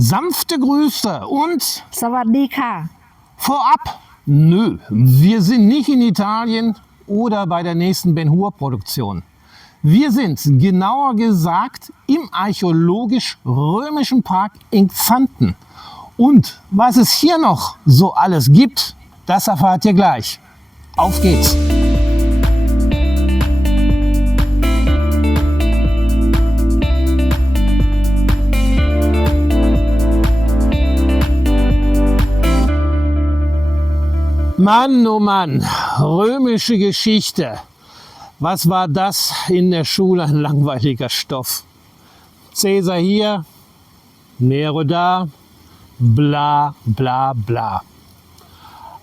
Sanfte Grüße und สวัสดีค่ะ vorab, nö, wir sind nicht in Italien oder bei der nächsten Ben Hur-Produktion. Wir sind, genauer gesagt, im archäologisch-römischen Park in Xanten. Und was es hier noch so alles gibt, das erfahrt ihr gleich. Auf geht's! Mann, oh Mann, römische Geschichte. Was war das in der Schule ein langweiliger Stoff? Cäsar hier, Nero da, bla bla bla.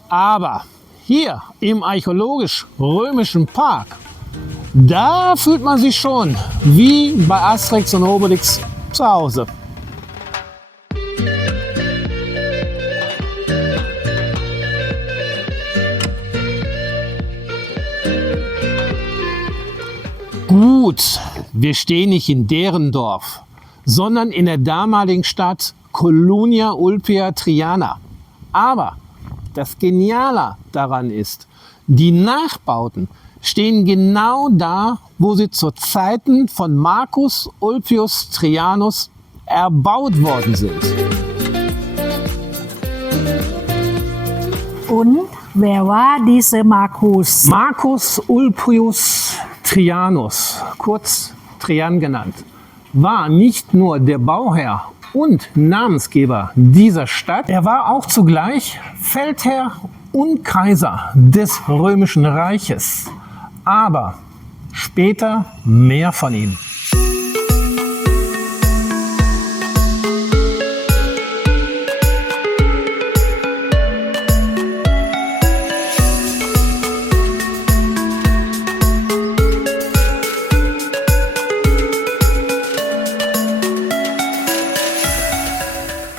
Aber hier im archäologisch-römischen Park, da fühlt man sich schon wie bei Asterix und Obelix zu Hause. Gut, wir stehen nicht in deren Dorf, sondern in der damaligen Stadt Colonia Ulpia Triana. Aber das Geniale daran ist, die Nachbauten stehen genau da, wo sie zu Zeiten von Marcus Ulpius Trianus erbaut worden sind. Und wer war dieser Markus? Marcus Ulpius Trianus, kurz Trian genannt, war nicht nur der Bauherr und Namensgeber dieser Stadt, er war auch zugleich Feldherr und Kaiser des Römischen Reiches. Aber später mehr von ihm.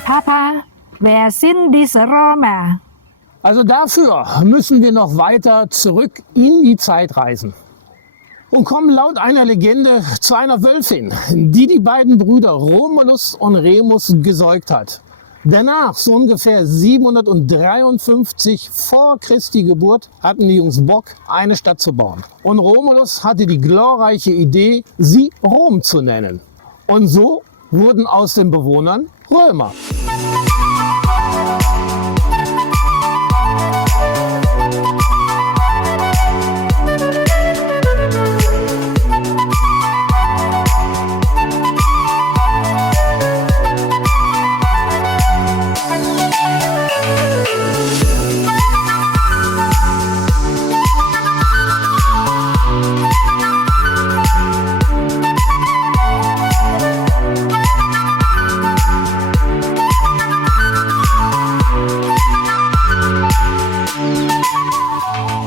Papa, wer sind diese Römer? Also dafür müssen wir noch weiter zurück in die Zeit reisen und kommen laut einer Legende zu einer Wölfin, die die beiden Brüder Romulus und Remus gesäugt hat. Danach, so ungefähr 753 vor Christi Geburt, hatten die Jungs Bock, eine Stadt zu bauen. Und Romulus hatte die glorreiche Idee, sie Rom zu nennen. Und so wurden aus den Bewohnern Römer.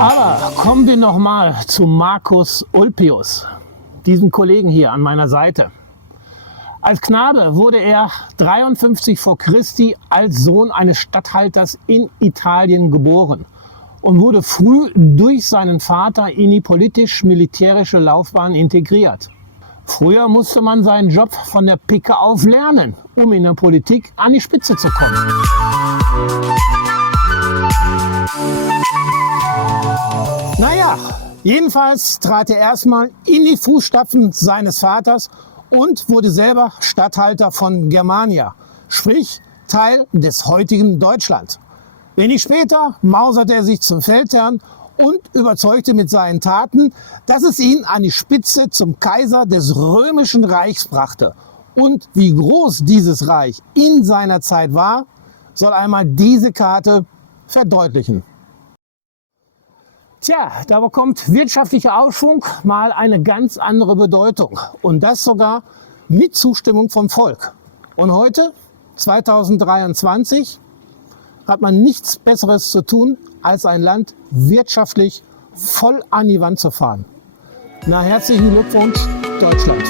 Aber kommen wir noch mal zu Marcus Ulpius, diesem Kollegen hier an meiner Seite. Als Knabe wurde er 53 vor Christi als Sohn eines Statthalters in Italien geboren und wurde früh durch seinen Vater in die politisch-militärische Laufbahn integriert. Früher musste man seinen Job von der Pike auf lernen, um in der Politik an die Spitze zu kommen. Naja, jedenfalls trat er erstmal in die Fußstapfen seines Vaters und wurde selber Statthalter von Germania, sprich Teil des heutigen Deutschland. Wenig später mauserte er sich zum Feldherrn und überzeugte mit seinen Taten, dass es ihn an die Spitze zum Kaiser des Römischen Reichs brachte. Und wie groß dieses Reich in seiner Zeit war, soll einmal diese Karte verdeutlichen. Tja, da bekommt wirtschaftlicher Aufschwung mal eine ganz andere Bedeutung. Und das sogar mit Zustimmung vom Volk. Und heute, 2023, hat man nichts Besseres zu tun, als ein Land wirtschaftlich voll an die Wand zu fahren. Na, herzlichen Glückwunsch, Deutschland!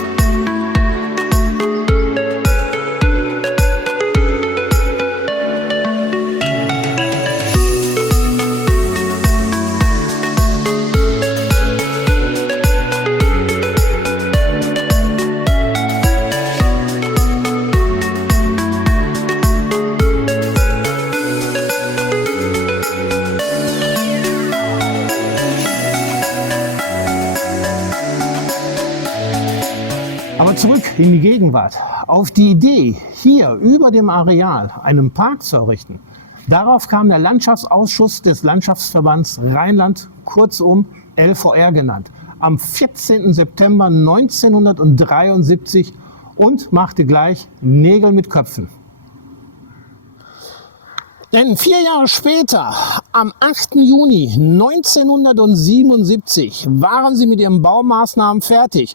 in die Gegenwart. Auf die Idee, hier über dem Areal einen Park zu errichten, darauf kam der Landschaftsausschuss des Landschaftsverbands Rheinland, kurzum LVR genannt, am 14. September 1973 und machte gleich Nägel mit Köpfen. Denn 4 Jahre später, am 8. Juni 1977, waren sie mit ihren Baumaßnahmen fertig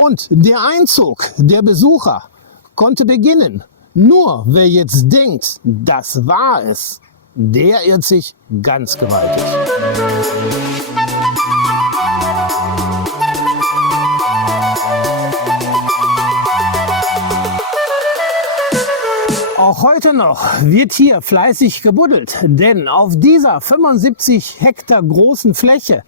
und der Einzug der Besucher konnte beginnen. Nur wer jetzt denkt, das war es, der irrt sich ganz gewaltig. Auch heute noch wird hier fleißig gebuddelt, denn auf dieser 75 Hektar großen Fläche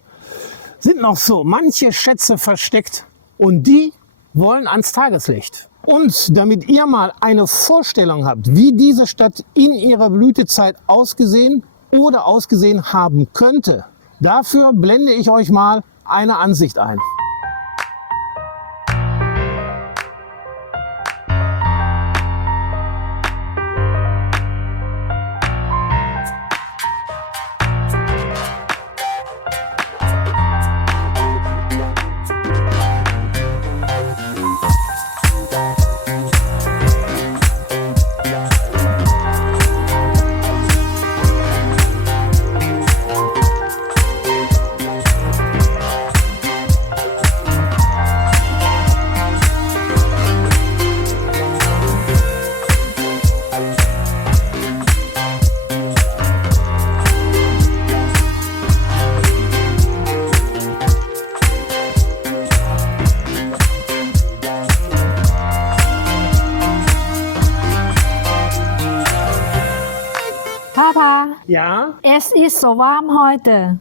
sind noch so manche Schätze versteckt und die wollen ans Tageslicht. Und damit ihr mal eine Vorstellung habt, wie diese Stadt in ihrer Blütezeit ausgesehen oder ausgesehen haben könnte, dafür blende ich euch mal eine Ansicht ein. Papa, Ja? es ist so warm heute.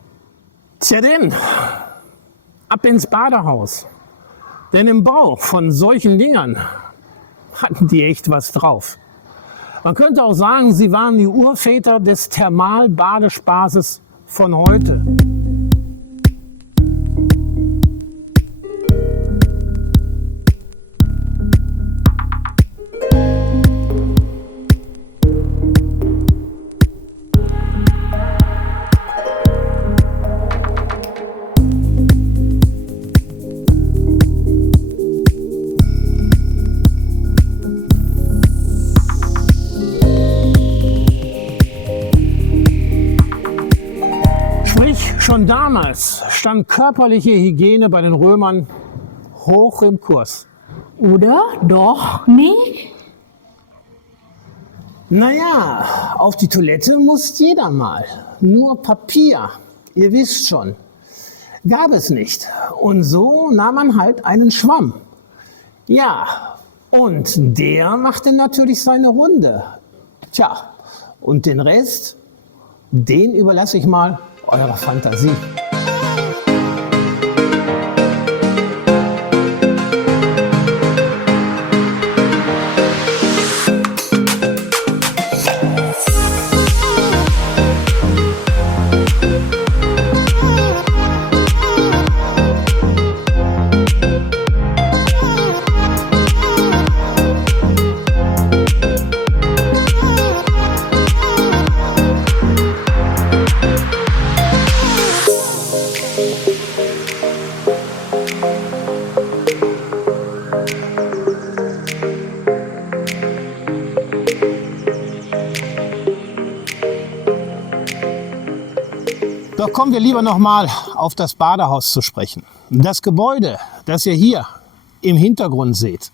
Tja denn, ab ins Badehaus. Denn im Bau von solchen Dingern hatten die echt was drauf. Man könnte auch sagen, sie waren die Urväter des Thermalbadespaßes von heute. Schon damals stand körperliche Hygiene bei den Römern hoch im Kurs. Oder doch nicht? Naja, auf die Toilette muss jeder mal. Nur Papier, ihr wisst schon, gab es nicht. Und so nahm man halt einen Schwamm. Ja, und der machte natürlich seine Runde. Tja, und den Rest, den überlasse ich mal eurer Fantasie. Doch kommen wir lieber noch mal auf das Badehaus zu sprechen. Das Gebäude, das ihr hier im Hintergrund seht,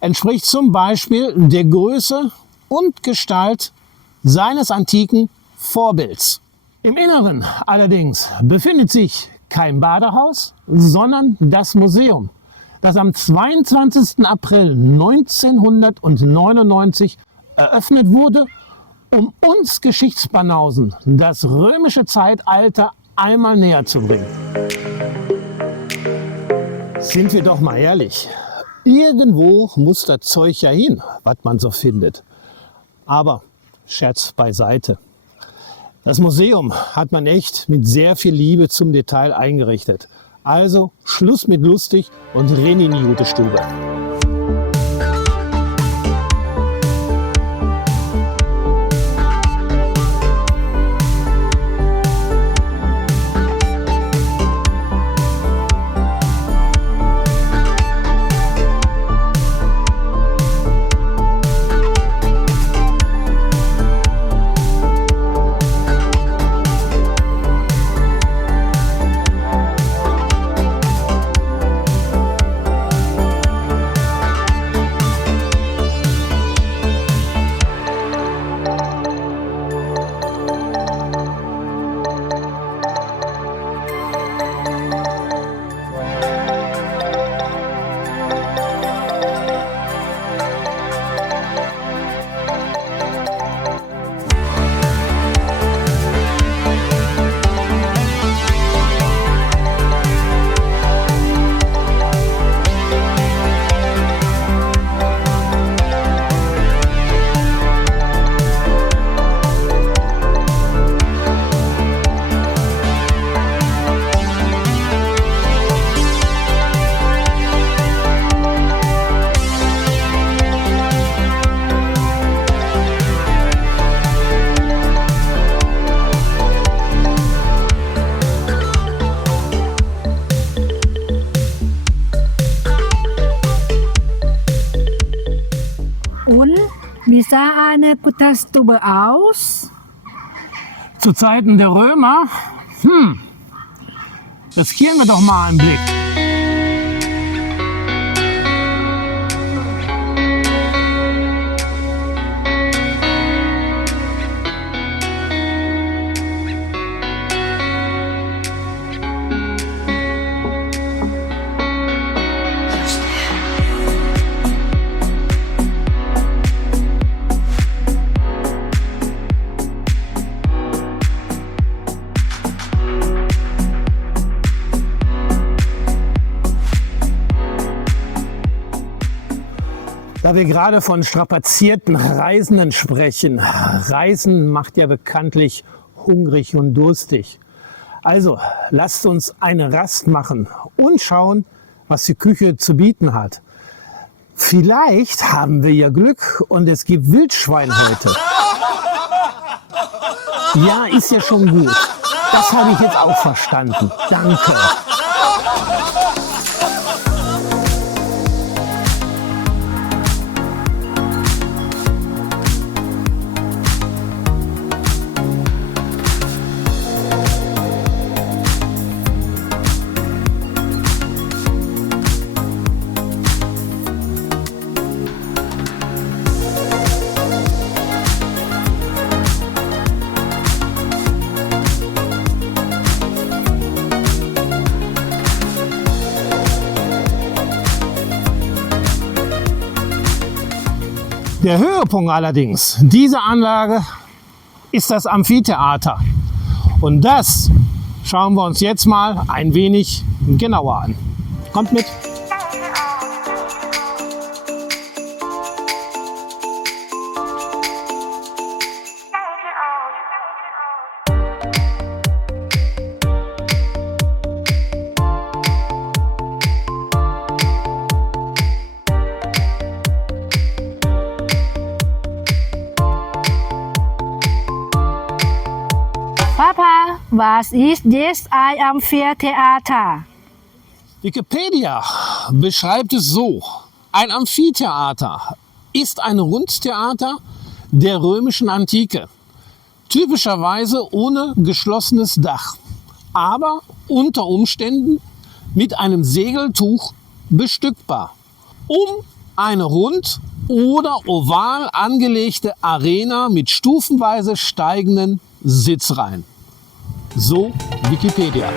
entspricht zum Beispiel der Größe und Gestalt seines antiken Vorbilds. Im Inneren allerdings befindet sich kein Badehaus, sondern das Museum, das am 22. April 1999 eröffnet wurde, um uns Geschichtsbanausen das römische Zeitalter einmal näher zu bringen. Sind wir doch mal ehrlich, irgendwo muss das Zeug ja hin, was man so findet. Aber Scherz beiseite. Das Museum hat man echt mit sehr viel Liebe zum Detail eingerichtet. Also Schluss mit lustig und rein in die gute Stube. sah eine Gutastube aus? Zu Zeiten der Römer? Riskieren wir doch mal einen Blick. Da wir gerade von strapazierten Reisenden sprechen. Reisen macht ja bekanntlich hungrig und durstig. Also lasst uns eine Rast machen und schauen, was die Küche zu bieten hat. Vielleicht haben wir ja Glück und es gibt Wildschwein heute. Ja, ist ja schon gut. Das habe ich jetzt auch verstanden. Danke. Der Höhepunkt allerdings dieser Anlage ist das Amphitheater. Und das schauen wir uns jetzt mal ein wenig genauer an. Kommt mit! Papa, was ist jetzt ein Amphitheater? Wikipedia beschreibt es so. Ein Amphitheater ist ein Rundtheater der römischen Antike. Typischerweise ohne geschlossenes Dach, aber unter Umständen mit einem Segeltuch bestückbar, um eine rund oder oval angelegte Arena mit stufenweise steigenden Sitzreihen. So Wikipedia.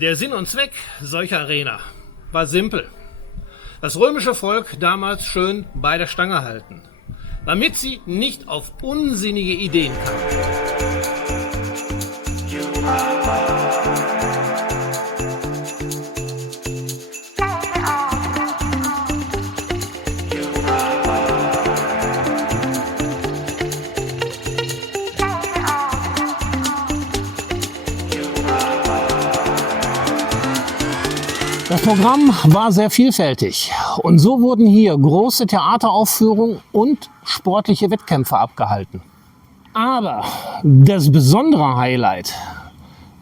Der Sinn und Zweck solcher Arena war simpel. Das römische Volk damals schön bei der Stange halten, damit sie nicht auf unsinnige Ideen kamen. Das Programm war sehr vielfältig und so wurden hier große Theateraufführungen und sportliche Wettkämpfe abgehalten. Aber das besondere Highlight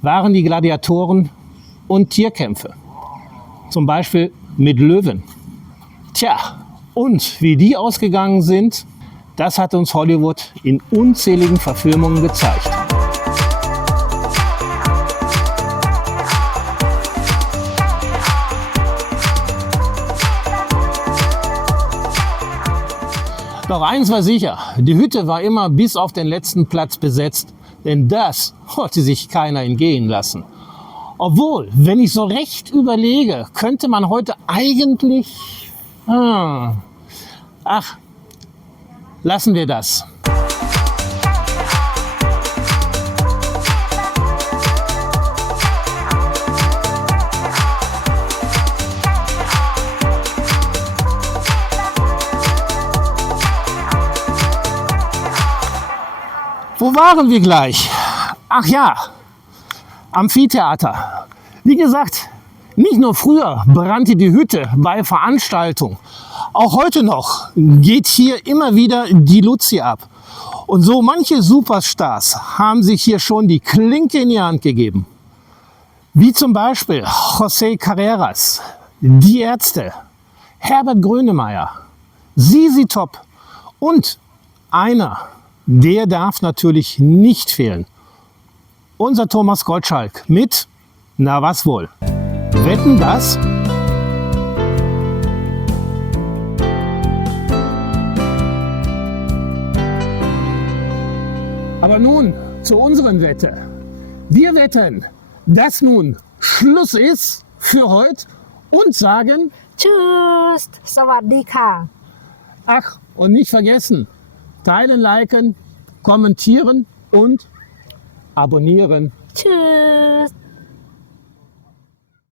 waren die Gladiatoren und Tierkämpfe, zum Beispiel mit Löwen. Tja, und wie die ausgegangen sind, das hat uns Hollywood in unzähligen Verfilmungen gezeigt. Doch eins war sicher, die Hütte war immer bis auf den letzten Platz besetzt, denn das wollte sich keiner entgehen lassen. Obwohl, wenn ich so recht überlege, könnte man heute eigentlich... lassen wir das. Wo waren wir gleich? Ach ja, Amphitheater. Wie gesagt, nicht nur früher brannte die Hütte bei Veranstaltungen. Auch heute noch geht hier immer wieder die Luzi ab. Und so manche Superstars haben sich hier schon die Klinke in die Hand gegeben. Wie zum Beispiel José Carreras, Die Ärzte, Herbert Grönemeyer, Sisi Top und einer, der darf natürlich nicht fehlen. Unser Thomas Gottschalk mit Na was wohl? Wetten, dass? Aber nun zu unseren Wette. Wir wetten, dass nun Schluss ist für heute und sagen, Tschüss, สวัสดีค่ะ ach, und nicht vergessen, teilen, liken, kommentieren und abonnieren. Tschüss.